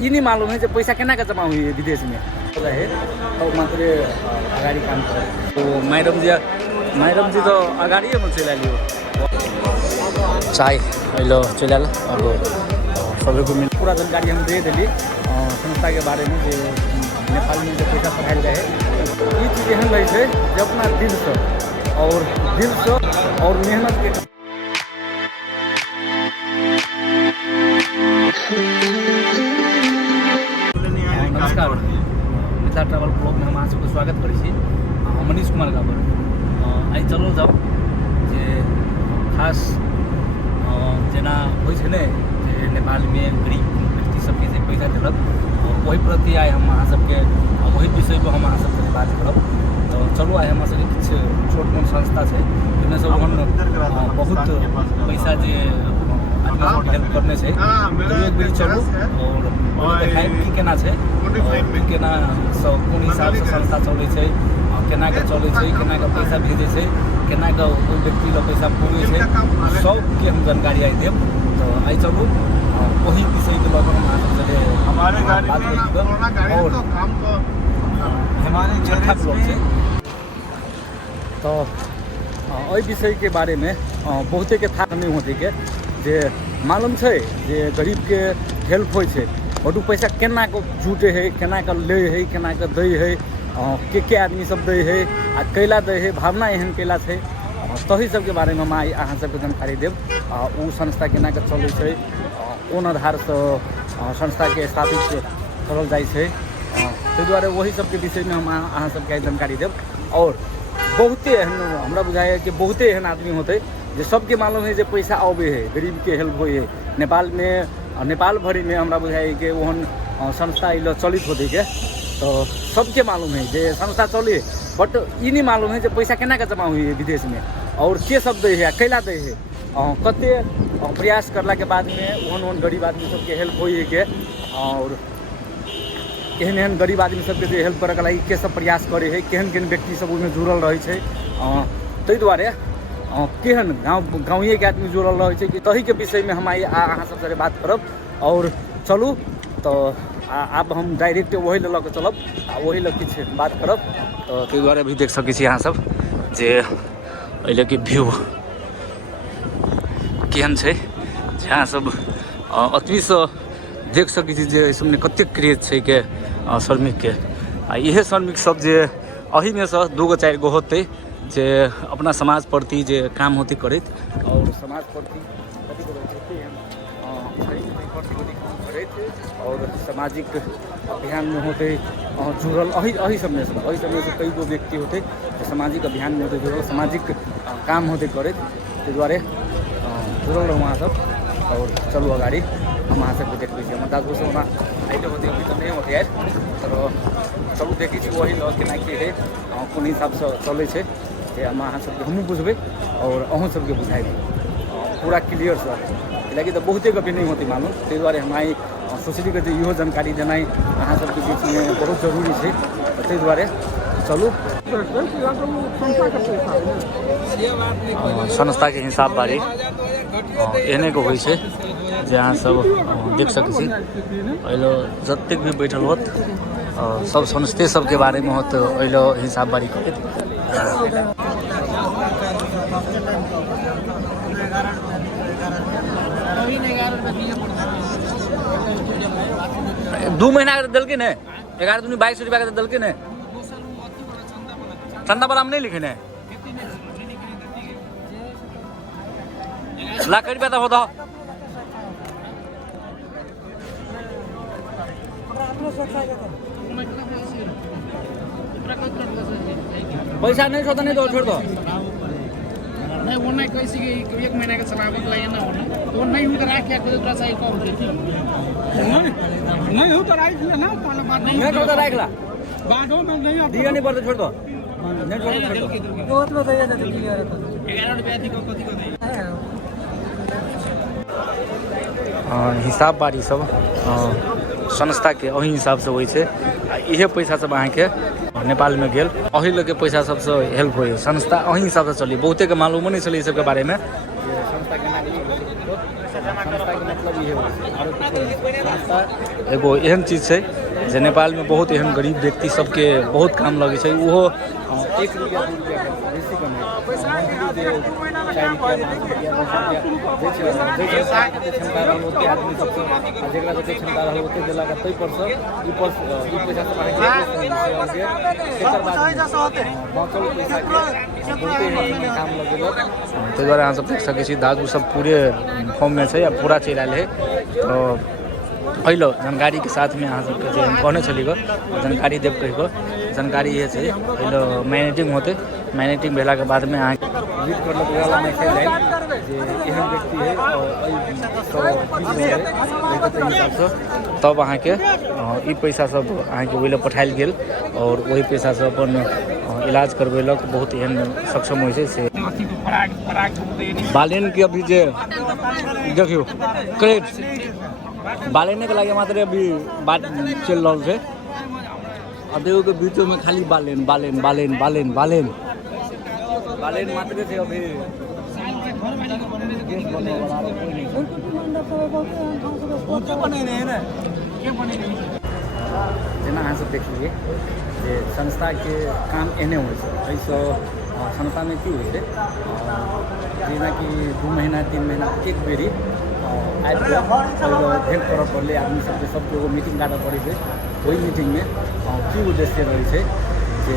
ये नहीं मालूम है जब पैसा केना का जमा हुई है विदेश में है तो मात्र अगाडि काम कर तो मैडम जी तो अगाडि म चला लियो चाय अहिले चला अब सबैको पूरा जानकारी हम दे दिली संस्था के बारे में जो नेपाल में जो पैसा पठाया गया है ये चीज़ एहन रही है जो अपना दिल से और मेहनत के नमस्कार मिथिला ट्रैवल ब्लॉग में हम आज को स्वागत करै छी मनीष कुमार गाबर आई चलो जाओ जे खास जेना होइ छै ने जे नेपाल में गरीब व्यक्ति सबके जे पैसा देलक वही प्रति आइ हम अहाँ सबके वही विषय पर हम अहाँ सबके बात करब तो चलो आइ हमरा सबके किछु छोट मोट संस्था छै जाहिमे सब ओहन बहुत पैसा जे आदमी हेल्प करने छै तो एक बेर चलू और देखाइब कि केना छै केना सब कोन हिसाब से संस्था चलै छै केना के चलै छै केना के पैसा भेजै छै केना के कोई व्यक्ति ल पैसा पुरै छै सबके हम जानकारी आइ देब तो आइ चलू वही विषय के लग हम अहाँ सबसे हमारे गाड़ी में कोरोना गाड़ी तो काम तो हमारे छठा ब्लॉक छै तो ओइ विषय के बारे में बहुते के था नहीं होते के जे मालूम छै जे गरीब के हेल्प होइ छै बटू पैसा केना के जुटे है केना के ले है केना के दै है के आदमी सब दै है आ कैला दै है भावना एहन कैला छै तही सबके बारे में हम अहाँ सबके जानकारी देब उ संस्था केना के चलै छै कोन आधार से संस्था के स्थापित करल जाइ छै ताहि दुआरे वही सबके विषय में हम अहाँ सबके जानकारी देब और बहुते एहन हमरा बुझाइए कि बहुते एहन आदमी होते जो सबके मालूम है जो पैसा आवे है गरीब के हेल्प हो है नेपाल भरी में हमरा बुझाइए कि ओहन संस्था इलो चलित होते के तो सबके मालूम है जे संस्था चले बट ये नहीं मालूम है जो पैसा केना के जमा हुई है विदेश में और के सब दे है कैला दे है कते प्रयास करला के बाद में ओहन गरीब आदमी सबके हेल्प हो के और एहन गरीब आदमी सबके जे हेल्प करे के लागि के सब प्रयास करे है केहन व्यक्ति सब उसमें जुड़ल रहे छै ताहि दुआरे केहन गाँवे के आदमी जुड़ल रहे छै कि तही के विषय में हम अहाँ सबसे बात करब और चलू तो आब हम डायरेक्ट वही लऽ के चलब वही लऽ किछु बात करब तो ताहि दुआरे भी देख सकै छी अहाँ सब जे अहिले के व्यू केहन छै जे अहाँ सब अतवी से देख सकै छी जे इसमें कतेक क्रेज छै के श्रमिक के इहे श्रमिक सब जे अही में से 2 गो 4 गो होते जे अपना समाज प्रति जे काम होती करैत और समाज प्रति और सामाजिक अभियान में होते जुड़ल अही सब में से कई गो व्यक्ति होते सामाजिक अभियान में होते जुड़ल सामाजिक काम होते करैत ताहि दुआरे जुड़ल रहूँ अहाँ सब और चलू अगाडि हम अहाँ सबके देखबै छी हमर 10 गो से ओना आइटम होते अभी तो नहीं होते यार तर चलू देखै छी वही लऽ केना की है कोन हिसाब से चलै छै जे हम अहाँ सबके हमहूँ बुझबै और अहूँ सबके बुझाइब पूरा क्लियर से लगी तो बहुते गप नहीं होती मालूम ताहि दुआरे हम सोचली कि इहो जानकारी देनाइ अहाँ सबके बीच में बहुत जरूरी है ताहि दुआरे चलू संस्था के हिसाब बारी एहने को होइ छै जे अहाँ सब देख सकै छी अहिले जतेक भी बैठल होत सब संस्थे सबके बारे में होत अहिले हिसाब बारी करैत 2 महीना के दल के ने 11 दूनी 22 रुपया के दल के ने चंदा पर हम नहीं लिखे ने लाख रुपया तो होता पैसा नहीं सोता नहीं तो छोड़ दो नहीं वो नहीं कैसे कि 1 महीना का सलामत लाया ना होना तो नहीं उनका राख क्या कोई दूसरा सही कम देती नहीं हो तो राख लेना पहले बात नहीं छोड़ दो राख ला बात हो नहीं दिया नहीं पड़ता छोड़ दो नहीं छोड़ दो बहुत बताइए ना क्लियर है 11 रुपया थी को कथि को दे हिसाब बारी सब संस्था के अही हिसाब से होइ छै इहे पैसा सब अहाँ के नेपाल में गेल अही लगे पैसा सबसे हेल्प होय संस्था अही हिसाब से चली बहुते के मालूम नहीं चले सब के बारे में संस्था के संस्था के मतलब ये है और संस्था एगो एहन चीज है जे नेपाल में बहुत एहन गरीब व्यक्ति सबके बहुत काम लगे छै। वो 1 रुपया 2 रुपया बेसी कमाई 4 रुपया 5 रुपया क्षमता रहल ओते आदमी सबसे जकरा जते क्षमता रहल ओते देला का तै पर से ई पैसा से बाकी एकर बाद बचल पैसा के बहुते काम लगेलक। ताहि दुआरे अहाँ सब देख सकै छी दादू सब पूरे फॉर्म में छै आ पूरा चलि आयल है। तो अइलो जानकारी के साथ में अहाँ सबके जे हम कहने छली गो जानकारी देव कहि गो जानकारी ये छै अइलो मैनेटिंग होते मैनेटिंग भेला के बाद में अहाँ विजिट करलक वाला मैसेज आयल जे एहन व्यक्ति है और हिसाब से तब अहाँ के ई पैसा सब अहाँ के ओइले पठायल गेल और वही पैसा से अपन इलाज करवेलक। बहुत एहन सक्षम होइ छै से बालेन के अभी जे देखियो क्रेट बालेने के लागे मात्र अभी बात चल रहा है। अब देखो के बीचों में खाली बालेन बालेन बालेन बालेन बालेन बालेन मात्र थे अभी जेना अहाँ सब देखिए जे संस्था के काम एने होइ छै। एहिसँ संस्था में की होइ छै जेना कि 2 महीना 3 महीना एक बेरी आबि भेंट करऽ पड़लै आदमी सबके एगो मीटिंग काटऽ पड़ै छै। ओहि मीटिंग में की उद्देश्य रहै छै जे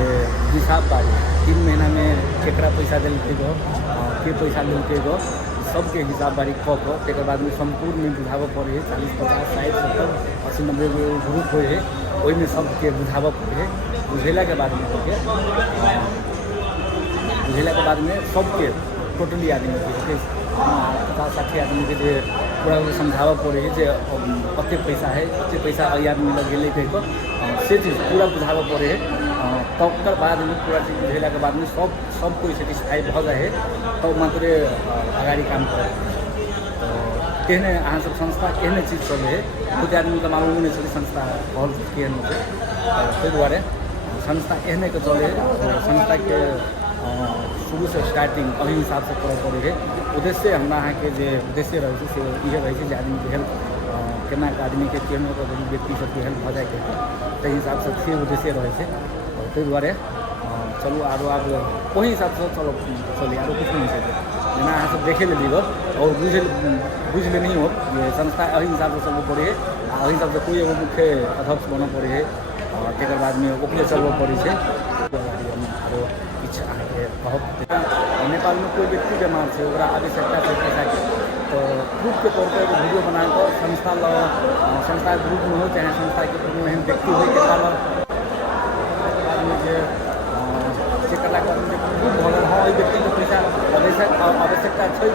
हिसाब बारी 3 महीना में केकरा पैसा देलकै गो के पैसा लेलकै गो सबके हिसाब बारी कऽ कऽ तकर बाद में संपूर्ण में बुझाबऽ पड़ै है। 40 50 60 70 80 90 गो ग्रुप होइ है ओहिमे सबके बुझाबऽ पड़ै है। बुझेला के बाद में सबके टोटली आदमी के 50-60 आदमी के जे पूरा समझाबऽ पड़ै है जे कते पैसा है कते पैसा अइ आदमी लग गेलै कहि कऽ से चीज पूरा बुझाबऽ पड़ै है। तकर बाद में पूरा चीज बुझेला के बाद में सब कोई सेटिस्फाई भऽ जाइ है तब मात्र अगाड़ी काम करे। तो केहने अहाँ सब संस्था केहने चीज चलै है बहुत आदमी के मालूम नहीं चले संस्था बहुत केहन छै। ताहि दुआरे संस्था एहने के चले है। संस्था के शुरू से स्टार्टिंग अही हिसाब से करऽ पड़ै है। उद्देश्य हमरा अहाँ के जे उद्देश्य रहै छै से इहे रहै छै जे आदमी के हेल्प केना आदमी के केहन गरीब व्यक्ति सबके हेल्प भऽ जाए ताहि हिसाब से से उद्देश्य रहै छै। ताहि दुआरे चलू आरो आब ओहि हिसाब से चली आरो कुछ नहीं छै। जेना अहाँ सब देखे लेली गो और बुझ लेनी हो जे संस्था अही हिसाब से चलबऽ पड़ै है। अही हिसाब से कोई एगो मुख्य अध्यक्ष बनऽ पड़ै है तकर बाद में ओकरे चलबऽ पड़ै छै। आरो किछु अहाँके कहब नेपाल में कोई व्यक्ति बीमार छै ओकरा आवश्यकता छै पैसा के तो ग्रुप के तौर पर एगो वीडियो बनाकर संस्था ग्रुप में हो चाहे संस्था के कोनो एहन व्यक्ति हो चेक करला के बाद ग्रुप भऽ हाँ ओहि व्यक्ति के पैसा आवश्यकता छै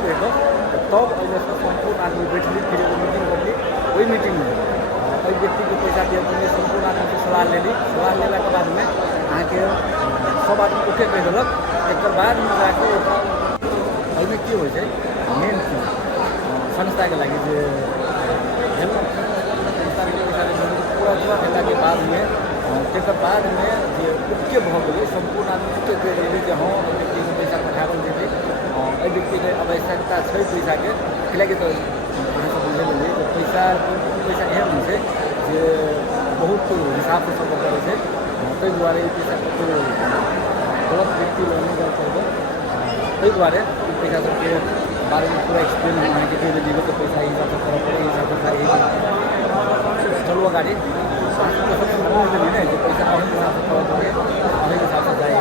तब एहिमे संपूर्ण आदमी बैठली फिर एगो मीटिंग करली। ओहि मीटिंग में ओहि व्यक्ति के पैसा दिए संपूर्ण आदमी के सलाह लेली। सलाह लेला के बाद में अहाँ के सब आदमी ओके कहि देलक। एक बाद में जाके ओहिमे की होइ छै मेन चीज संस्था के लगी जे संस्था के पूरा जुआ भेला के बाद में तकर बाद में जे ओके भऽ गेलै संपूर्ण आदमी ओके कहि देलै जे हाँ ओहि व्यक्ति के पैसा पठाओल जेतै एहि व्यक्ति के आवश्यकता छै पैसा के कैलाकि तो अहाँ सब बुझे लेलियै जे पैसा एहन होइ छै जे बहुत हिसाब से सब पड़ै छै। ताहि दुआरे ई पैसा कतौ गलत व्यक्ति लग नहीं जाए चाहिए। ताहि दुआरे ई पैसा सबके बारे में पूरा एक्सप्लेन हम अहाँके कहि देलियै तो पैसा ई हिसाब से करऽ पड़ै हिसाब से चलू अगाड़ी समझ देलियै ने जे पैसा अही हिसाब से करऽ पड़ै अही हिसाब से जाए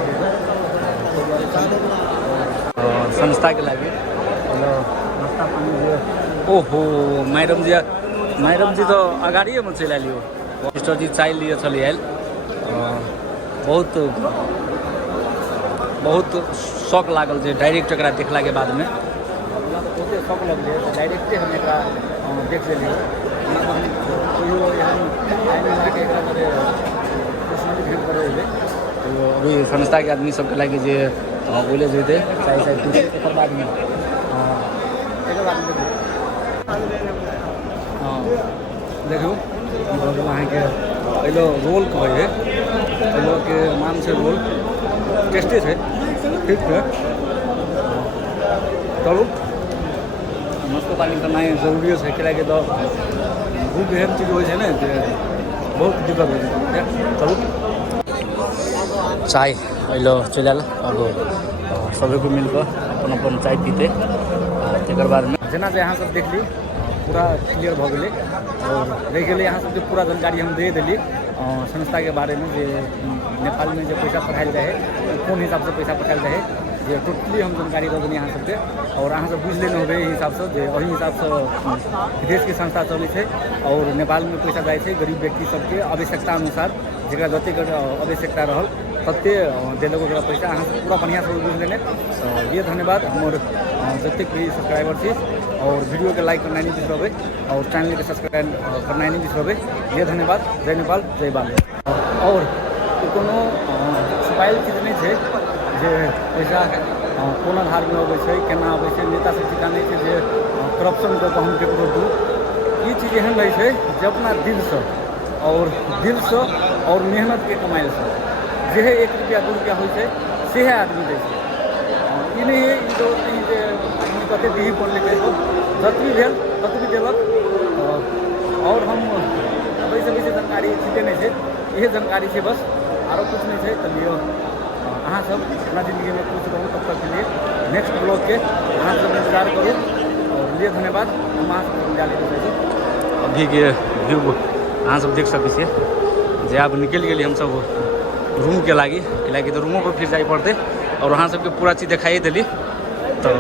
संस्था के लागि नाश्ता पानी जे ओहो मैडम जी तो अगाड़िए में चलि आलियो सिस्टर जी चाय लिए चलि आयल। बहुत शौक लागल जे डायरेक्ट एकरा देखला के बाद में बहुते शौक लगलै डायरेक्टे हम एकरा देख लेलियै। पर्सनली भेंट करे तो अभी संस्था के आदमी सबके लागि जे बोले जेतै चाय पीते एकर बाद में देखियो भऽ गेल अहाँके अइलो रोल कहै है अइलो के नाम छै रोल टेस्टी छै ठीक छै। चलू नाश्तो पानी करना जरूरी है कियाकि तो भूख एहन चीज हो बहुत दिक्कत हो चलू चाय अल चल अब सबको मिलकर अपन अपन चाय पीते तक बाद में जेना जे अहाँ सब देख ली पूरा क्लियर भ गए और रह गए यहाँ सबके पूरा जानकारी हम दे दिली संस्था के बारे में जे नेपाल में जो पैसा पठायल जाए कौन हिसाब से पैसा पठायल जाए जे टोटली हम जानकारी दे देनी अहाँ सबके और अहाँ सब बुझ लेने होबे हिसाब से जे वही हिसाब से विदेश के संस्था चले थे और नेपाल में पैसा जाए थे गरीब व्यक्ति सबके आवश्यकता अनुसार जरा जतेक आवश्यकता रहल तते दिलक पैसा अहाँ पूरा बढ़िया से बुझ लेने ये धन्यवाद हमर जतेक भी सब्सक्राइबर थी और वीडियो के लाइक करना नहीं बिसरबे और चैनल के सब्सक्राइब करना नहीं बिसरबे ये धन्यवाद जय नेपाल जय बाल और कोनो छुपायल चीज नहीं है जे पैसा कोन आधार में अबै छै केना अबै छै नेता सब ठिका नहीं है जे करप्शन कऽ हम केकरो दू ई चीज एहन रहै छै जे अपना दिल से और मेहनत के कमाइल से जे 1 रुपया 2 रुपया होइ छै सेहे आदमी दै छै ई नहीं है ई जो कते दी पड़ले जतबी भेल ततबी देलक और हम वैसे जानकारी ठीके नहीं है यही जानकारी है बस आरो कुछ नहीं है चलिए अहाँ सब अपना जिंदगी में कुछ रहूँ तब तक के लिए नेक्स्ट ब्लॉग के अहाँ सब इंतजार करूँ और लिए धन्यवाद हम अहाँ सब समझा ले अभी के व्यू अहाँ सब देख सकै छियै जे आब निकल गए हम सब रूम के लागी तो रूमों पर फिर जाए पड़ते और अहाँ सबके पूरा चीज दिखाई दिली तो